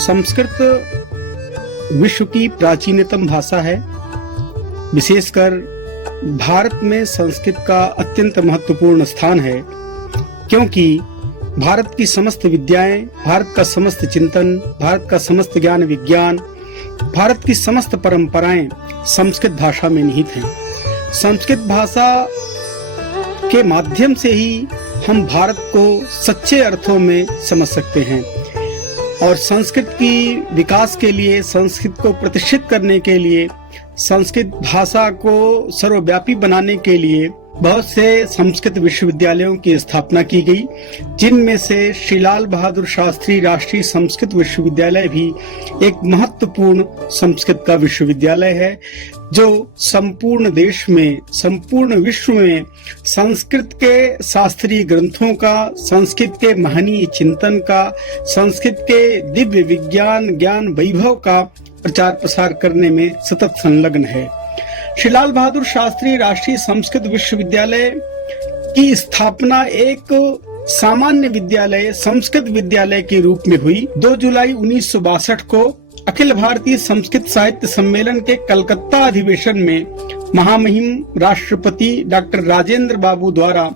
संस्कृत विश्व की प्राचीनतम भाषा है। विशेषकर भारत में संस्कृत का अत्यंत महत्वपूर्ण स्थान है, क्योंकि भारत की समस्त विद्याएं, भारत का समस्त चिंतन, भारत का समस्त ज्ञान विज्ञान, भारत की समस्त परंपराएं संस्कृत भाषा में निहित हैं। संस्कृत भाषा के माध्यम से ही हम भारत को सच्चे अर्थों में समझ सकते हैं और संस्कृत की विकास के लिए, संस्कृत को प्रतिष्ठित करने के लिए, संस्कृत भाषा को सर्वव्यापी बनाने के लिए बहुत से संस्कृत विश्वविद्यालयों की स्थापना की गई, जिनमें से श्री लाल बहादुर शास्त्री राष्ट्रीय संस्कृत विश्वविद्यालय भी एक महत्वपूर्ण संस्कृत का विश्वविद्यालय है, जो संपूर्ण देश में, संपूर्ण विश्व में संस्कृत के शास्त्रीय ग्रंथों का, संस्कृत के महनीय चिंतन का, संस्कृत के दिव्य विज्ञान ज्ञान वैभव का प्रचार प्रसार करने में सतत संलग्न है। श्री लाल बहादुर शास्त्री राष्ट्रीय संस्कृत विश्वविद्यालय की स्थापना एक सामान्य विद्यालय, संस्कृत विद्यालय के रूप में हुई। 2 जुलाई 1962 को अखिल भारतीय संस्कृत साहित्य सम्मेलन के कलकत्ता अधिवेशन में महामहिम राष्ट्रपति डॉक्टर राजेंद्र बाबू द्वारा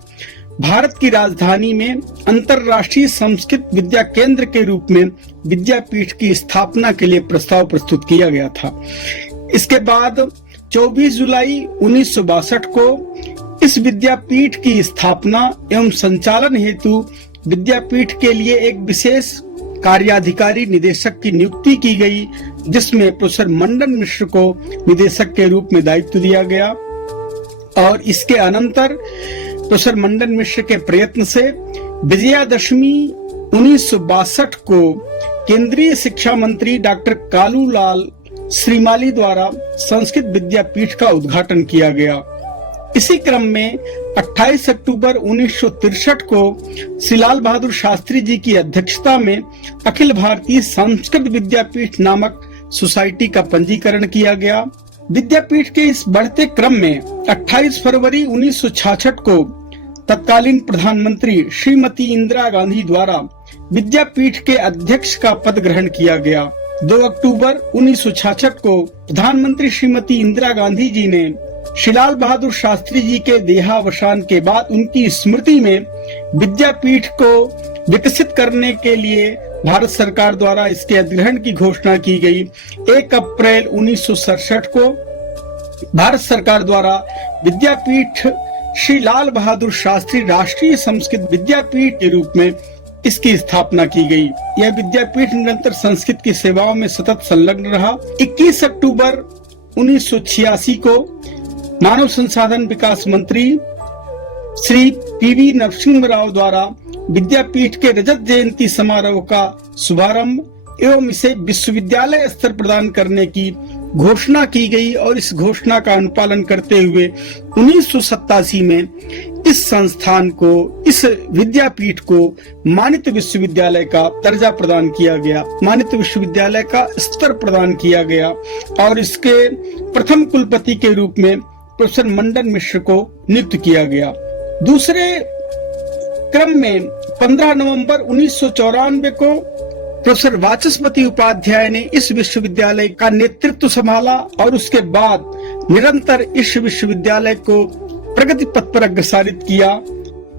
भारत की राजधानी में अंतर्राष्ट्रीय संस्कृत विद्या केंद्र के रूप में विद्यापीठ की स्थापना के लिए प्रस्ताव प्रस्तुत किया गया था। इसके बाद 24 जुलाई 1962 को इस विद्यापीठ की स्थापना एवं संचालन हेतु विद्यापीठ के लिए एक विशेष कार्याधिकारी निदेशक की नियुक्ति की गई, जिसमें प्रोफेसर मंडन मिश्र को निदेशक के रूप में दायित्व दिया गया। और इसके अनंतर प्रोफेसर मंडन मिश्र के प्रयत्न से विजयादशमी 1962 को केंद्रीय शिक्षा मंत्री डॉक्टर कालूलाल श्रीमाली द्वारा संस्कृत विद्यापीठ का उद्घाटन किया गया। इसी क्रम में 28 अक्टूबर 1963 को श्री लाल बहादुर शास्त्री जी की अध्यक्षता में अखिल भारतीय संस्कृत विद्यापीठ नामक सोसाइटी का पंजीकरण किया गया। विद्यापीठ के इस बढ़ते क्रम में 28 फरवरी 1966 को तत्कालीन प्रधानमंत्री श्रीमती इंदिरा गांधी द्वारा विद्यापीठ के अध्यक्ष का पद ग्रहण किया गया। 2 अक्टूबर 1966 को प्रधानमंत्री श्रीमती इंदिरा गांधी जी ने श्री लाल बहादुर शास्त्री जी के देहावसान के बाद उनकी स्मृति में विद्यापीठ को विकसित करने के लिए भारत सरकार द्वारा इसके अधिग्रहण की घोषणा की गई। 1 अप्रैल 1967 को भारत सरकार द्वारा विद्यापीठ श्री लाल बहादुर शास्त्री राष्ट्रीय संस्कृत विद्यापीठ के रूप में इसकी स्थापना की गई। यह विद्यापीठ निरंतर संस्कृत की सेवाओं में सतत संलग्न रहा। 21 अक्टूबर 1986 को मानव संसाधन विकास मंत्री श्री पीवी नरसिम्हा राव द्वारा विद्यापीठ के रजत जयंती समारोह का शुभारंभ एवं इसे विश्वविद्यालय स्तर प्रदान करने की घोषणा की गई और इस घोषणा का अनुपालन करते हुए 1987 में इस संस्थान को, इस विद्यापीठ को मानित विश्वविद्यालय का दर्जा प्रदान किया गया, मानित विश्वविद्यालय का स्तर प्रदान किया गया और इसके प्रथम कुलपति के रूप में प्रोफेसर मंडन मिश्र को नियुक्त किया गया। दूसरे क्रम में 15 नवंबर 1994 को प्रोफेसर वाचस्पति उपाध्याय ने इस विश्वविद्यालय का नेतृत्व संभाला और उसके बाद निरंतर इस विश्वविद्यालय को प्रगति पथ पर अग्रसरित किया।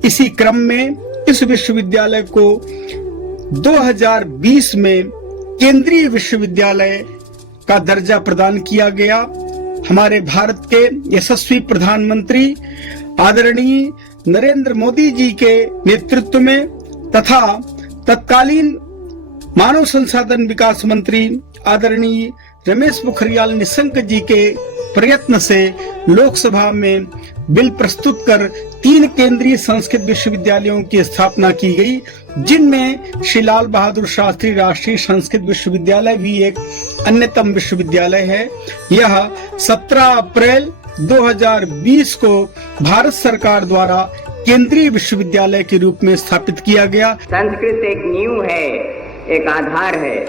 इसी क्रम में इस विश्वविद्यालय को 2020 में केंद्रीय विश्वविद्यालय का दर्जा प्रदान किया गया। हमारे भारत के यशस्वी प्रधानमंत्री आदरणीय नरेंद्र मोदी जी के नेतृत्व में तथा तत्कालीन मानव संसाधन विकास मंत्री आदरणीय रमेश पोखरियाल निशंक जी के प्रयत्न से लोकसभा में बिल प्रस्तुत कर 3 केंद्रीय संस्कृत विश्वविद्यालयों की स्थापना की गई, जिनमें श्री लाल बहादुर शास्त्री राष्ट्रीय संस्कृत विश्वविद्यालय भी एक अन्यतम विश्वविद्यालय है। यह 17 अप्रैल 2020 को भारत सरकार द्वारा केंद्रीय विश्वविद्यालय के रूप में स्थापित किया गया। संस्कृत एक नींव है, एक आधार है,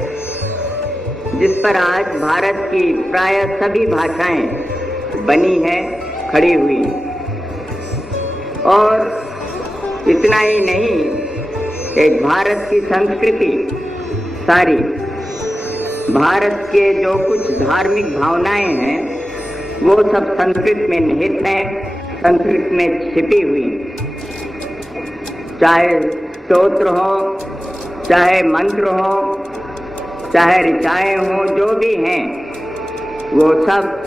जिस पर आज भारत की प्राय सभी भाषाएं बनी है, खड़ी हुई। और इतना ही नहीं, एक भारत की संस्कृति सारी भारत के जो कुछ धार्मिक भावनाएं हैं वो सब संस्कृत में निहित हैं, संस्कृत में छिपी हुई। चाहे स्तोत्र हो, चाहे मंत्र हो, चाहे ऋचाएं हो, जो भी हैं वो सब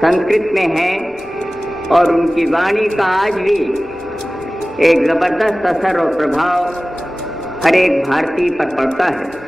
संस्कृत में हैं और उनकी वाणी का आज भी एक जबरदस्त असर और प्रभाव हर एक भारतीय पर पड़ता है।